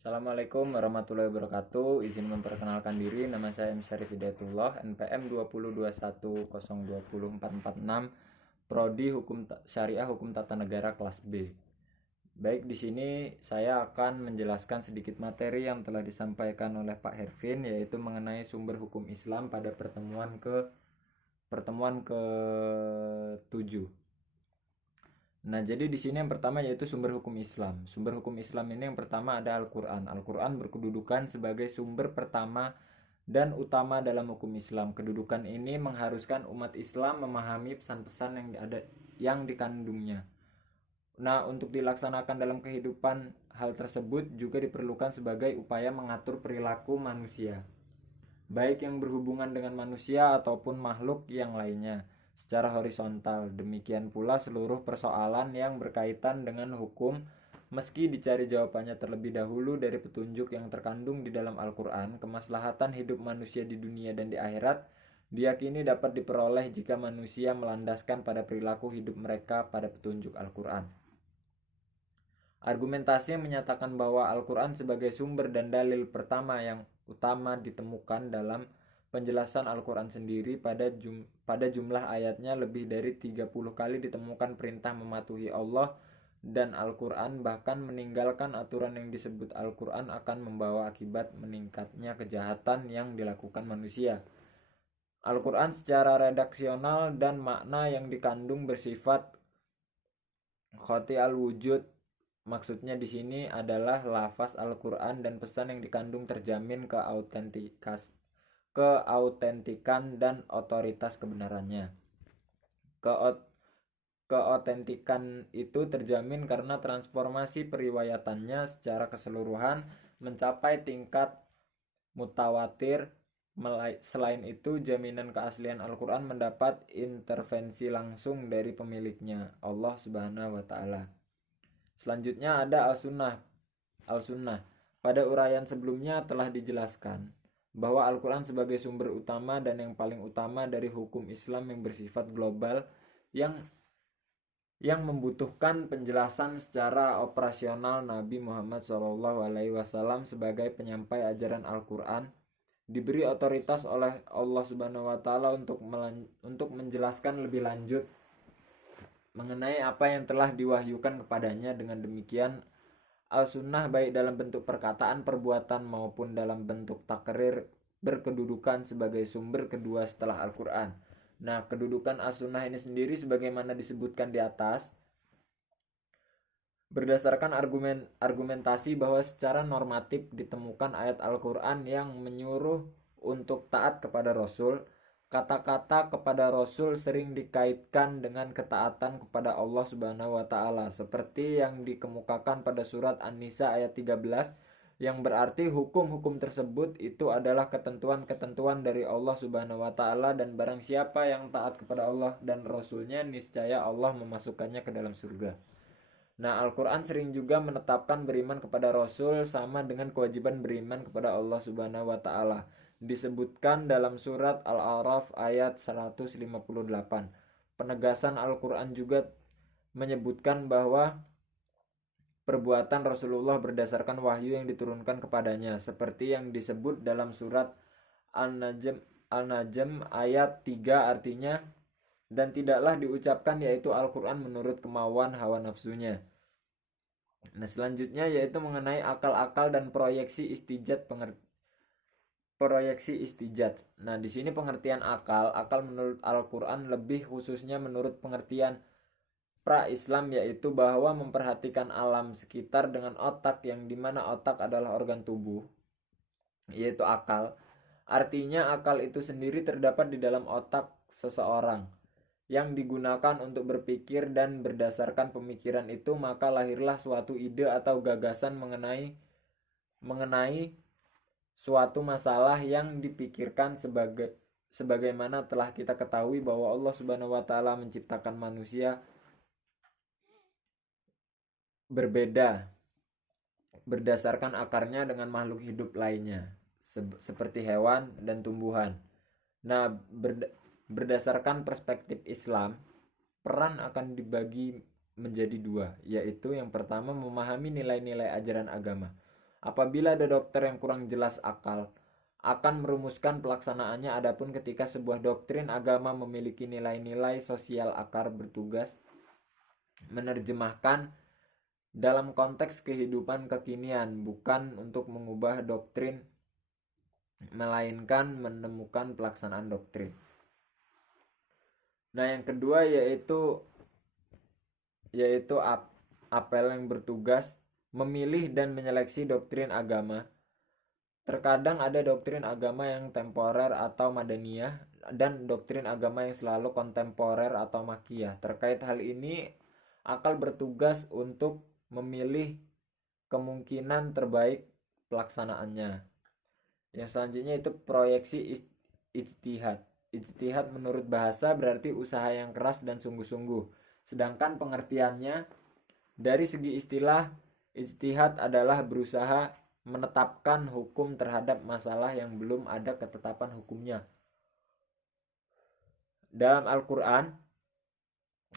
Assalamualaikum warahmatullahi wabarakatuh. Izin memperkenalkan diri, nama saya M. Syarif Hidayatullah, NPM 2021020446, Prodi Hukum Syariah Hukum Tata Negara kelas B. Baik, di sini saya akan menjelaskan sedikit materi yang telah disampaikan oleh Pak Hervin, yaitu mengenai sumber hukum Islam pada pertemuan ke-7. Nah, jadi di sini yang pertama yaitu sumber hukum Islam. Sumber hukum Islam ini yang pertama ada Al-Qur'an. Al-Qur'an berkedudukan sebagai sumber pertama dan utama dalam hukum Islam. Kedudukan ini mengharuskan umat Islam memahami pesan-pesan yang dikandungnya. Nah, untuk dilaksanakan dalam kehidupan, hal tersebut juga diperlukan sebagai upaya mengatur perilaku manusia, baik yang berhubungan dengan manusia ataupun makhluk yang lainnya, secara horizontal. Demikian pula seluruh persoalan yang berkaitan dengan hukum, meski dicari jawabannya terlebih dahulu dari petunjuk yang terkandung di dalam Al-Quran, kemaslahatan hidup manusia di dunia dan di akhirat diyakini dapat diperoleh jika manusia melandaskan pada perilaku hidup mereka pada petunjuk Al-Quran. Argumentasi menyatakan bahwa Al-Quran sebagai sumber dan dalil pertama yang utama ditemukan dalam penjelasan Al-Quran sendiri. Pada jumlah ayatnya lebih dari 30 kali ditemukan perintah mematuhi Allah, dan Al-Quran bahkan meninggalkan aturan yang disebut Al-Quran akan membawa akibat meningkatnya kejahatan yang dilakukan manusia. Al-Quran secara redaksional dan makna yang dikandung bersifat khoti al-wujud. Maksudnya di sini adalah lafaz Al-Quran dan pesan yang dikandung terjamin keautentikan dan otoritas kebenarannya. Keautentikan itu terjamin karena transformasi periwayatannya secara keseluruhan mencapai tingkat mutawatir. Selain itu, jaminan keaslian Al-Quran mendapat intervensi langsung dari pemiliknya, Allah Subhanahu wa Ta'ala. Selanjutnya ada Al-Sunnah. Pada uraian sebelumnya telah dijelaskan bahwa Al-Quran sebagai sumber utama dan yang paling utama dari hukum Islam yang bersifat global yang membutuhkan penjelasan secara operasional. Nabi Muhammad SAW sebagai penyampai ajaran Al-Quran diberi otoritas oleh Allah Subhanahu wa Ta'ala untuk menjelaskan lebih lanjut mengenai apa yang telah diwahyukan kepadanya. Dengan demikian, Al-Sunnah baik dalam bentuk perkataan, perbuatan maupun dalam bentuk takrir berkedudukan sebagai sumber kedua setelah Al-Quran. Nah, kedudukan As-Sunnah ini sendiri sebagaimana disebutkan di atas berdasarkan argumentasi bahwa secara normatif ditemukan ayat Al-Quran yang menyuruh untuk taat kepada Rasul. Kata-kata kepada Rasul sering dikaitkan dengan ketaatan kepada Allah Subhanahu wa Ta'ala, seperti yang dikemukakan pada surat An-Nisa ayat 13, yang berarti hukum-hukum tersebut itu adalah ketentuan-ketentuan dari Allah Subhanahu wa Ta'ala, dan barang siapa yang taat kepada Allah dan Rasulnya, niscaya Allah memasukkannya ke dalam surga. Nah, Al-Quran sering juga menetapkan beriman kepada Rasul sama dengan kewajiban beriman kepada Allah Subhanahu wa Ta'ala. Disebutkan dalam surat Al-A'raf ayat 158. Penegasan Al-Quran juga menyebutkan bahwa perbuatan Rasulullah berdasarkan wahyu yang diturunkan kepadanya, seperti yang disebut dalam surat Al-Najm ayat 3, artinya, dan tidaklah diucapkan yaitu Al-Quran menurut kemauan hawa nafsunya. Nah, selanjutnya yaitu mengenai akal-akal dan proyeksi istijat. Nah, di sini pengertian akal menurut Al-Quran lebih khususnya menurut pengertian pra-Islam, yaitu bahwa memperhatikan alam sekitar dengan otak, yang dimana otak adalah organ tubuh, yaitu akal. Artinya akal itu sendiri terdapat di dalam otak seseorang yang digunakan untuk berpikir, dan berdasarkan pemikiran itu maka lahirlah suatu ide atau gagasan mengenai suatu masalah yang dipikirkan. Sebagaimana telah kita ketahui bahwa Allah Subhanahu wa Ta'ala menciptakan manusia berbeda berdasarkan akarnya dengan makhluk hidup lainnya seperti hewan dan tumbuhan. Nah, berdasarkan perspektif Islam, peran akan dibagi menjadi dua, yaitu yang pertama memahami nilai-nilai ajaran agama. Apabila ada dokter yang kurang jelas akal, akan merumuskan pelaksanaannya. Adapun ketika sebuah doktrin agama memiliki nilai-nilai sosial akar bertugas menerjemahkan dalam konteks kehidupan kekinian, bukan untuk mengubah doktrin, melainkan menemukan pelaksanaan doktrin. Nah, yang kedua yaitu apel yang bertugas memilih dan menyeleksi doktrin agama. Terkadang ada doktrin agama yang temporer atau madaniyah dan doktrin agama yang selalu kontemporer atau makiyah. Terkait hal ini, akal bertugas untuk memilih kemungkinan terbaik pelaksanaannya. Yang selanjutnya itu proyeksi ijtihad. Ijtihad menurut bahasa berarti usaha yang keras dan sungguh-sungguh. Sedangkan pengertiannya dari segi istilah, ijtihad adalah berusaha menetapkan hukum terhadap masalah yang belum ada ketetapan hukumnya. Dalam Al-Quran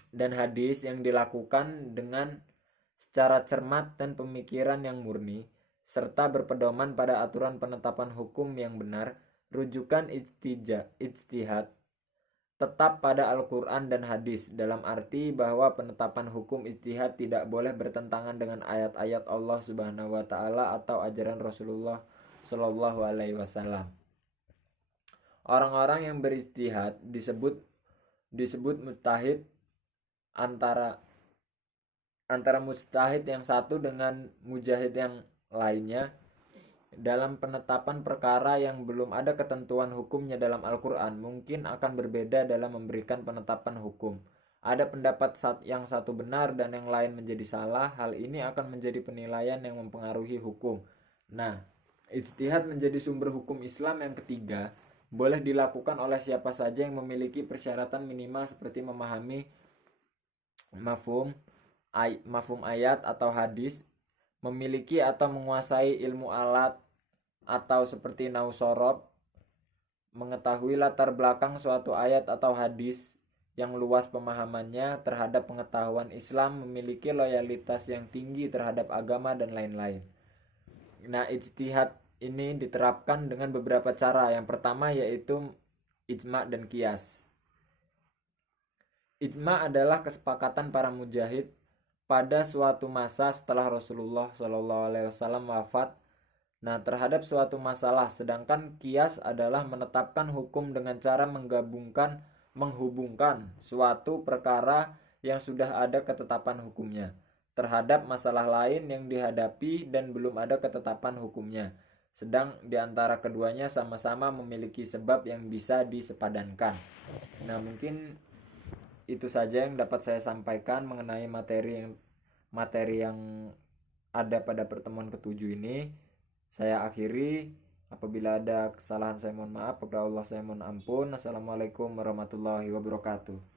dan hadis yang dilakukan dengan secara cermat dan pemikiran yang murni, serta berpedoman pada aturan penetapan hukum yang benar, rujukan ijtihad tetap pada Al-Quran dan hadis, dalam arti bahwa penetapan hukum ijtihad tidak boleh bertentangan dengan ayat-ayat Allah Subhanahu wa taala atau ajaran Rasulullah Shallallahu alaihi wasallam. Orang-orang yang berijtihad disebut mujtahid. Antara mujtahid yang satu dengan mujahid yang lainnya dalam penetapan perkara yang belum ada ketentuan hukumnya dalam Al-Quran mungkin akan berbeda dalam memberikan penetapan hukum. Ada pendapat yang satu benar dan yang lain menjadi salah. Hal ini akan menjadi penilaian yang mempengaruhi hukum. Nah, ijtihad menjadi sumber hukum Islam yang ketiga boleh dilakukan oleh siapa saja yang memiliki persyaratan minimal seperti memahami mafhum ayat atau hadis, memiliki atau menguasai ilmu alat atau seperti nausorob, mengetahui latar belakang suatu ayat atau hadis yang luas pemahamannya terhadap pengetahuan Islam, memiliki loyalitas yang tinggi terhadap agama dan lain-lain. Nah, ijtihad ini diterapkan dengan beberapa cara. Yang pertama yaitu ijma dan qiyas. Ijma adalah kesepakatan para mujahid pada suatu masa setelah Rasulullah SAW wafat, nah terhadap suatu masalah. Sedangkan qiyas adalah menetapkan hukum dengan cara menghubungkan suatu perkara yang sudah ada ketetapan hukumnya terhadap masalah lain yang dihadapi dan belum ada ketetapan hukumnya, sedang di antara keduanya sama-sama memiliki sebab yang bisa disepadankan. Nah, mungkin itu saja yang dapat saya sampaikan mengenai materi yang ada pada pertemuan ketujuh ini. Saya akhiri. Apabila ada kesalahan saya mohon maaf, kepada Allah saya mohon ampun. Assalamualaikum warahmatullahi wabarakatuh.